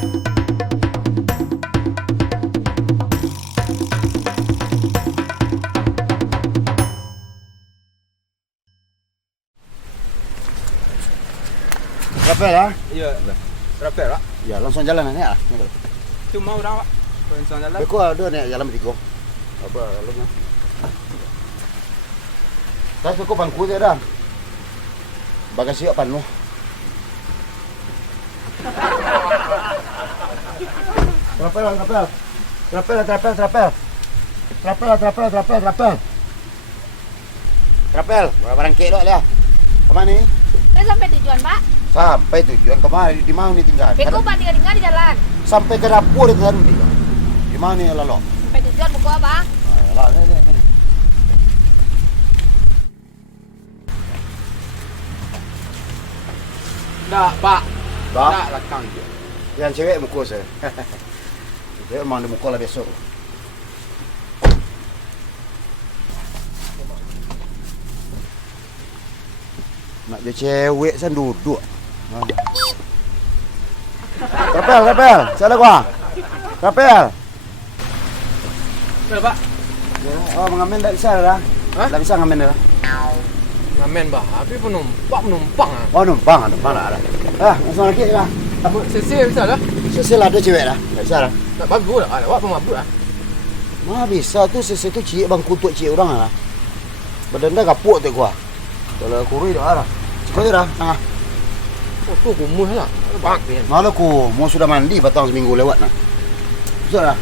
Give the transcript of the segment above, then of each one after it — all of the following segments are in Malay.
Rapel ya? Iya, rapel pak. Ya langsung jalan nih ya. Cuma orang pak. Langsung jalan. Beko ada nih jalan bertiga. Apa lalunya? Tas beko bangku dia dah. Bagasi apa lu? Rapel. Rapel, barang kek dok dia. Kemana nih? Saya sampai tujuan, Pak. Sampai tujuan kemana? Di mana nih tinggal? Beko Pak tinggal di jalan. Sampai ke dapur itu kan tinggal. Di mana nih lalu? Sampai tujuan buku apa? Lah, ini. Dah pak. Dah. Dah belakang je. Yang cewek mukul saya. Cewek memang dia mukul lah besok. Nak dia cewek saya duduk. Rapel. Salah gua. Rapel. Berapa pak? Oh, mengamen tak bisa dah. Hah? Tak bisa ngamen dah. Ngamen bah. Tapi penumpang ah. Oh, numpang lah. Langsung lagi lah. Apa? Sesi bisa dah. Sesi lah ada cewek dah. Tak bisa dah. Tak bagus lah. Awak pemabuk lah. Mana bisa tu sesi tu cik bang kutuk cik orang lah. Badan dah kapuk tu gua. Kalau kurui dah lah. Cukup dah. Tengah. Oh tu kumuh lah. Bang. Malah ku mau sudah mandi batang seminggu lewat nah. Bisa dah.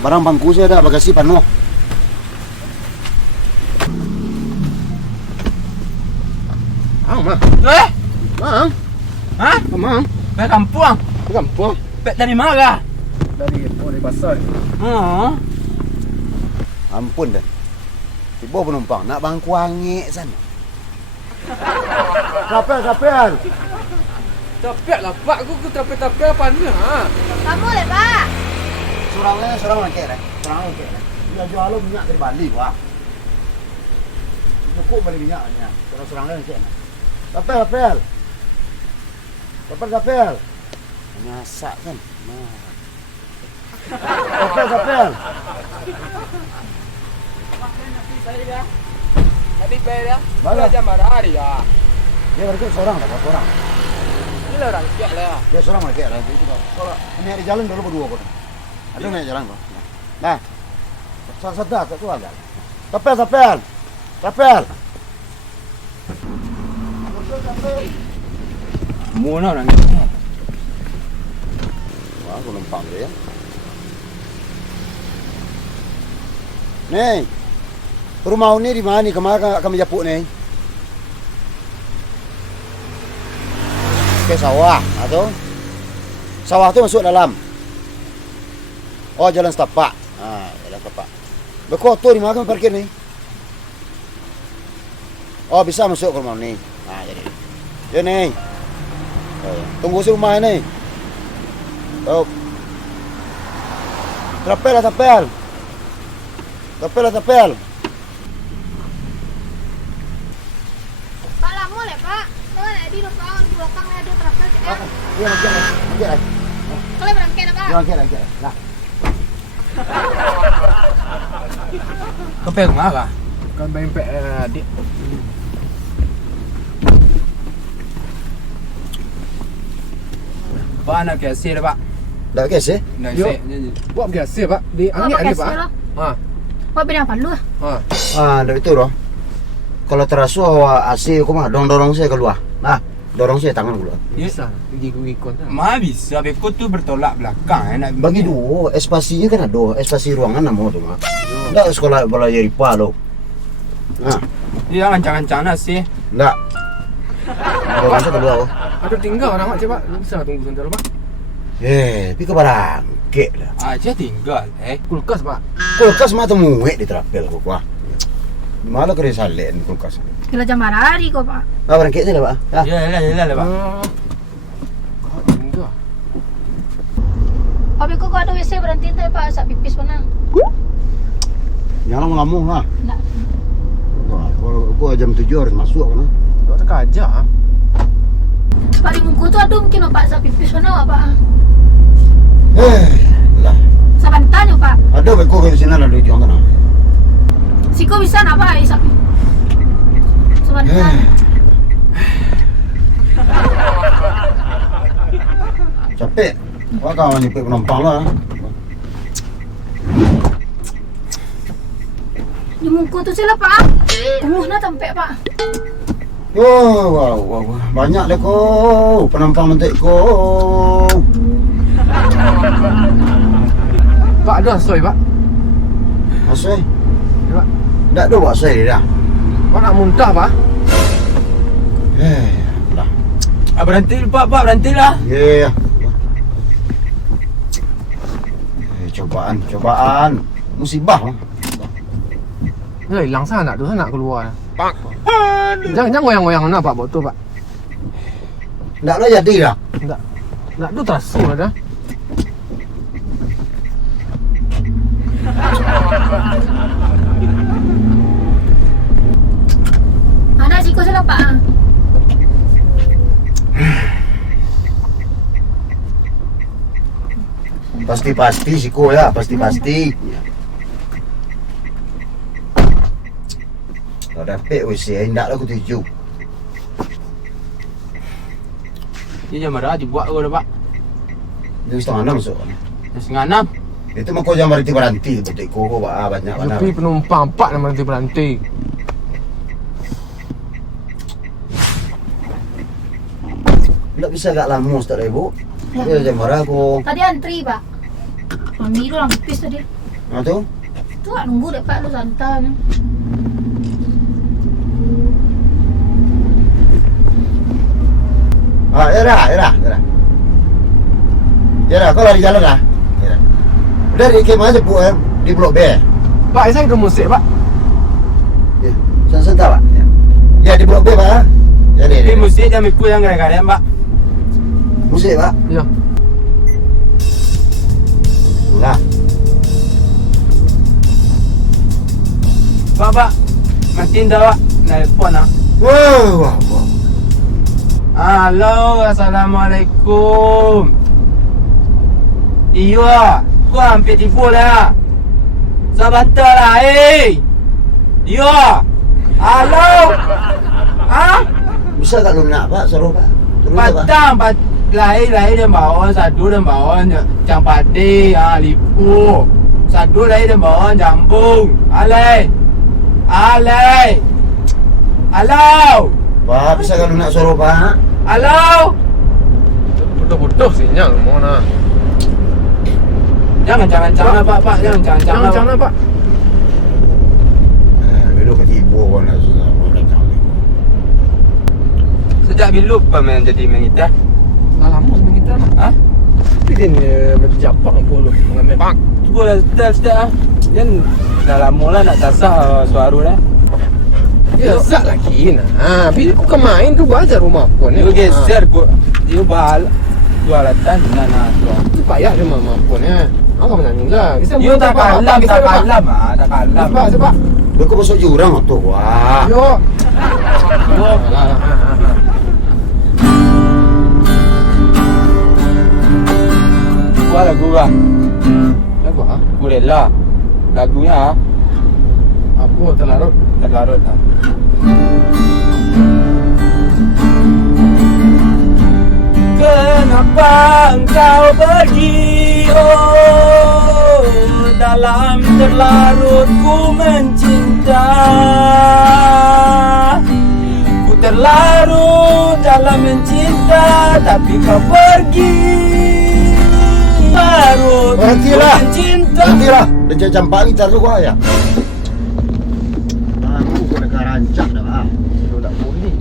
Barang bangku saya dah bagasi penuh. Mah. Mang. Hah? Mang. Dari kampung. Kampung. Pek dari mana? Dari pasar. Ampun dah. Tiba penumpang nak bangku angin sana. Rapel. Tapi lah pak. Aku tapi apa ni ha? Kamu deh, Pak. Surang lengkek dah. Dia jual lu minyak dari Bali gua. Cukup beli minyaknya. Surang lengkek. Rapel. Masak kan. Rapel. Tapi bayar. Mana? Jam hari ya. Dia berarti seorang lah, buat orang. Ini lah orang siap lah. Dia seorang lagi lah. Itu kalau ini hari jalan dulu berdua kok. Ada naik jalan kok. Nah, satu ada. Rapel. Mana orang ni? Wah, aku numpang dia. Nih, rumah ini di mana? Kemana kami japuk nih? Ke sawah atau? Sawah tu masuk dalam. Oh, jalan setapak. Jalan setapak. Bekok tu di mana kami parkir nih? Oh, bisa masuk ke rumah ni. Jadi. Ya nih. Tunggu si rumah ini. Oh. Rapel. Pak lama deh, Pak. Tuh di belakang ada traffic ya. Iya, okey. Kalau berangkat apa? Jangan kira. Lah. Kepek mana? Kan main pek adik. Pak nak kasih dah pak. Dah kes eh? Nak kasih. Buat kasih pak. Di angin ada pak. Ha. Pak bidang apa lu? Dah itu loh. Kalau terasa AC aku mah dorong saya keluar. Nah, dorong saya tangan keluar. Bisa. Ikut. Mah bisa. Beko tu bertolak belakang. Nak Bagi dua, espasinya kan ada, espasi ruangan nama tu mah. Dah sekolah bola jadi pa lo. Dia rancang-rancang sih. Enggak. Dorong saya keluar. Ada tinggal orang mak cepat. Bisa tunggu sebentar pak. Tapi ke barang kek lah. Aja tinggal. Kulkas pak. Kulkas mah tu muek di terapel aku kuah. Malah kena salen kulkas. Kila jam hari kok, Pak. Barang kek saya lah pak. Yalah pak. Tinggal. Pak Beko kok ada WC berhenti tu Pak, sak pipis mana? Jangan ngomong lah. Nak. Wah, kalau aku jam 7 harus masuk kan. Tak terkajar. Pak di muka tu ada mungkin Pak sa pipis sana Pak. Lah. Sa bantanyo Pak. Ada beko ke sini lah di jangan. Siko bisa na Pak sa pipis. Sa bantanyo. Capek. Wah kau ni penumpang lah. Di muka tu sila Pak. Tunggu na sampai Pak. Wow. Banyak deh kau penumpang mentik kau. Pak ada asoi pak. Asai? Ya, Pak. Tak ada buat asai dah. Pak nak muntah pak. Lah. Berhenti pak, berhentilah. Ya. Cobaan. Musibah. Ya hilang sana tu, sana keluar. Pak. Jangan goyang-goyang mana pak botol pak. Tak ada jadi dah. Tak tu terasuk dah. Ada siko sila Pak. Pasti siko ya, pasti. Kalau dapat WC, hendak aku tuju. Dia jam berapa dibuat kau dah pak? Dia 5:30 masuk. Dah 5:30. Itu mah kau jangan berhenti betul kau banyak mana. Tapi penumpang pak nak berhenti. Tak bisa agak lama tak ada ibu. Dia jam berapa aku. Tadi antri Pak. Mami tu lang pipis tadi. Tu? Tu nak nunggu dek Pak lu santai. Ya kau lari jalan lah. Udah di kemah aja di blok B. Pak saya ke musik pak. Ya, santai pak. Ya di blok B pak. Ya Di musik jam ikut yang kadang-kadang pak. Musik pak. Ya. Lah. Pak. Makin dah pak. Nelpon ah. Wah. Halo, assalamualaikum. Iya, kau hampir tipu lah. Sabantar lah, Iya. Halo. Bisa tak lu nak pak, suruh pak. Turun pak. Patang, lahir dia bawa, satu dia bawa jam padi, lipu. Satu lahir dia bawa jambung. Alay. Halo. Pak, bisa kalau nak suruh pak? Halo. Putus sinyal mana? Jangan pak. Jangan pak. Belum ketipu pun nak susah pun datang ni. Sejak bila apa main jadi main gitar? Lama main gitar. Tapi dia ni berjapang pun lu mengambil. Pak. Cuba dah. Yang dah lama lah nak tasah suara dah. Ya, sak lagi nah. Bila aku kemain tu baca rumah pun. Dia geser aku. Dia jualatan nak tu. Tu payah dia mama pun ya. Apa menangis lah. Dia tak kalam. Sebab. Dia kau masuk jurang tu. Wah. Yo. Gua lagu lah. Lagu ah? Gurela. Lagunya apa terlarut lah. Kenapa engkau pergi, dalam terlarut ku mencinta. Ku terlarut dalam mencinta, tapi kau pergi. Larut Berhentilah. mencinta. Dia campak ni taruh gua ya. Aku kau nak rancak dah pak. Lu nak boleh.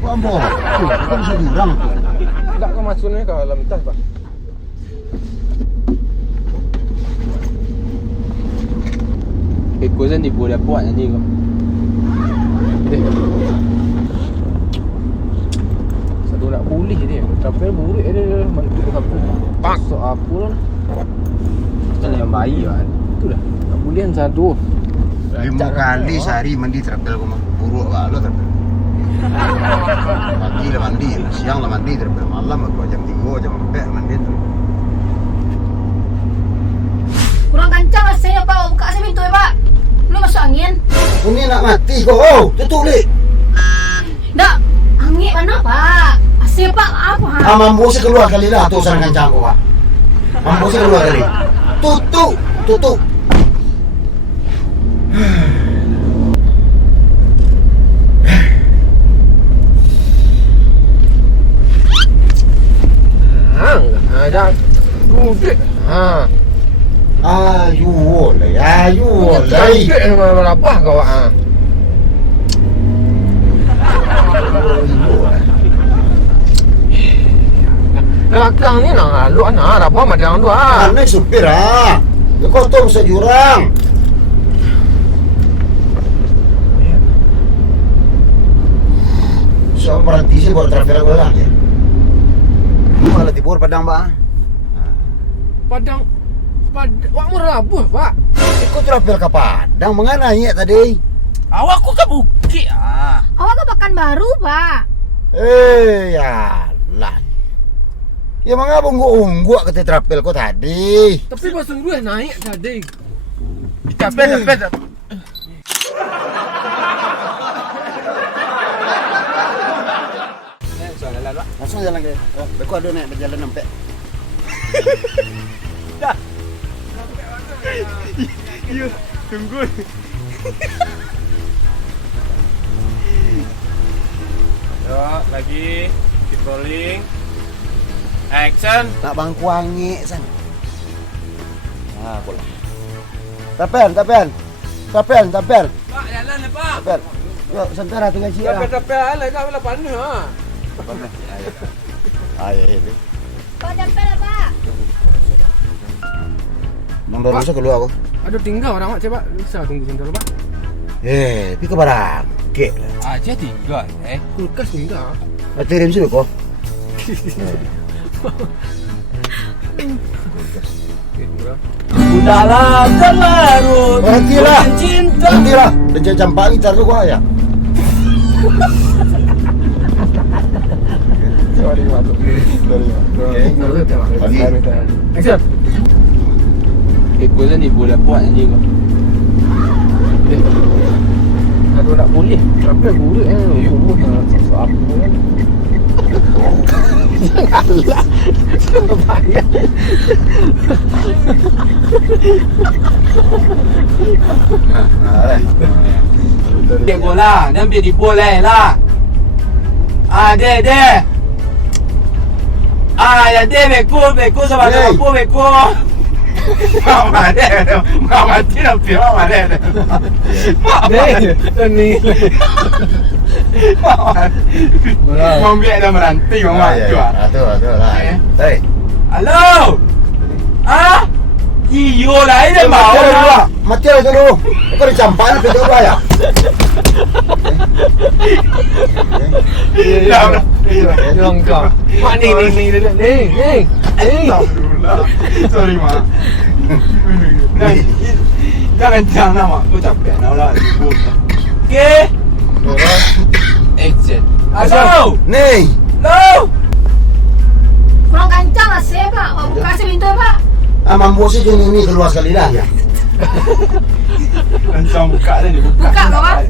Kau ambo. Kau masuk jurang tu. Tak kau masuknya ke dalam tas pak. Kau ni boleh buat nanti kau. Satu nak pulih dia. Tapi buruk dia mantuk kampung. Pak. So aku lah. Kan yang baik kan. Itulah. Tak pulih satu. 5 kali sehari mandi terapel kau buruk pak lo terapel. Mandi lah. Siang lah mandi daripada malam aku jam 3 jam 4 mandi tu. Kurang kencang rasanya Pak. Buka saya pintu ya Pak. Belum masuk angin. Ini nak mati kau. Oh, tutup ni. Nggak, angin mana Pak? AC Pak apa? Mampu saya keluar kali lah tu sarang kencang kau Pak. Mampu saya keluar kali. Tutup. Dah. Duduk. Ayu lah. Berapa kau Belakang ni nak lu anak apa macam tu Anak supir kau tahu saya jurang. So berhenti sih buat traffic aku lah ya. Malah tibur Padang Pak. Padang Wak murah apa Pak? Ikut traffic ke Padang mengana ya tadi. Awak ku ke Bukit Awak ke Pekanbaru Pak. Ya lah. Ya mengapa ungguk ke traffic kau tadi? Tapi pasang gue naik tadi. Capek Langsung jalan ke. Oh, beku ada naik berjalan sampai. Iya, tunggu. Yo, lagi keep rolling. Action. Nak bangku angin san. Boleh. Tapen. Pak jalan ni Pak. Tapen. Yo, sebentar tu gaji lah. Tapi ala dah bila panas Ini. Pak sampai lah Pak. Mang baru bisa keluar aku. Ada tinggal orang mak cepat. Bisa tunggu sebentar Pak. Pi ke barang. Kek. Aja tinggal Kulkas tinggal. Mati rem sih kok. Udahlah terlarut. Berhentilah. Cinta. Berhentilah. Dan campak ni taruh gua ya. Sorry masuk. Action. Ikut ni boleh buat ni. Kalau nak boleh. Tapi buruk umur apa kan. Janganlah. Bahaya. Dia bola, dan biar diboleh lah. Dek. Ya dek beku sama Hey. beku. Mama tidak mama dek. Ni. Mau biar dah meranti mama tu. Betul lah. Hei. Halo. Iyo lah ini mau lah. Mati lah dulu. Kau ada campak ni betul gua ya. Jangan kau. Mak ni. Sorry mak. Jangan jangan mak. Aku capek lah. Okay. Action. Halo. Nih. Halo. Kurang kencang AC Pak. Buka saya pintu ya Pak. Mampu sih jenis ini keluar sekali dah ya. Langsung buka dah ni. Buka Pak.